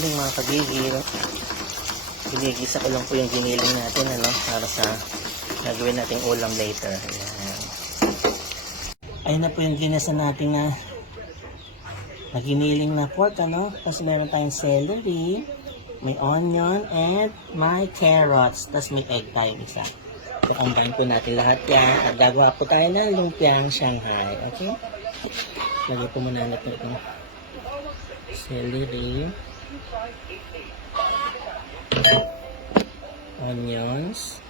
giniling mga kagigil. Ginigisa ko lang po yung giniling natin ano, para sa gagawin nating ulam later. Ayan. Ayun na po yung ginasa natin na naginiling na pork ano. Tapos meron tayong celery, may onion, and may carrots. Tapos may egg tayo isa. So, combine po natin lahat yan. At gagawa po tayo ng lumpiang Shanghai. Okay? Lagay po muna natin itong celery, onions,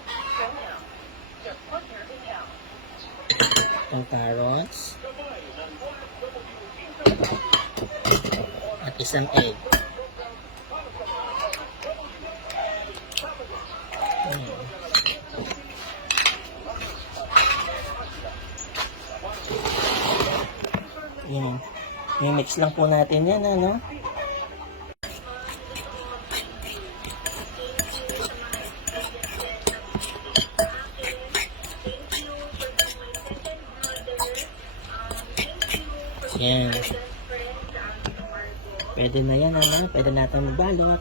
itong carrots, at isang egg. Ayan. Yan. Yung mix lang po natin yan, ano? Yan. Pwede na yan, ano? Pwede natin magbalot.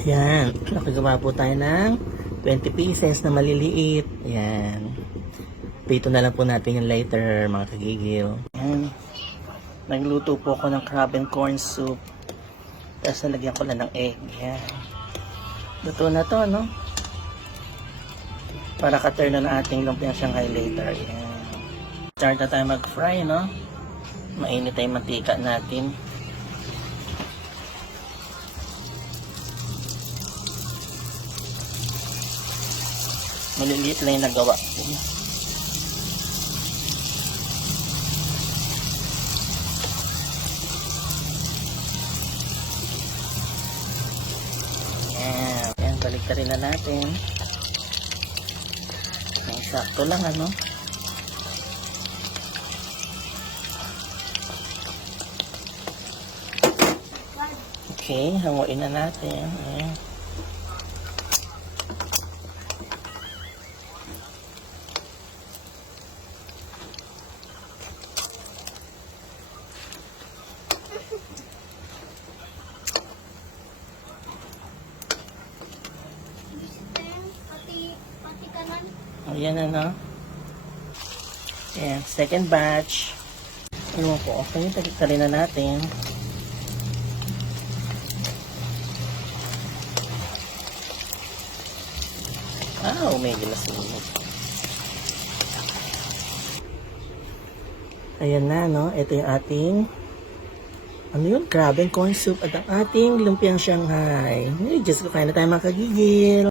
Ayan. Nakagawa po tayo ng 20 pieces na maliliit. Ayan. Prito na lang po natin yung later, mga kagigil. Ayan. Nagluto po ako ng crab and corn soup. Tapos nalagyan ko lang ng egg. Ayan. Luto na to, no? Para ka-turn na ng ating lumpiang Shanghai later. Ayan. Start na tayo mag-fry, no? Mainit tayong mantika natin. Maliliit lang yung nagawa ko. Ayan. Ayan, balik rin na natin. Sakto lang ano. Okay, hanguin na natin. Ayan. Ayan ano. Ayan, second batch. Ano po, okay, tagitarin na natin. Ah, medyo nasunod. Ayan na, no? Ito yung ating ano yun? And corn soup at ang ating lumpiang Shanghai. Ay, Diyos ko, kain na tayo mga kagigil.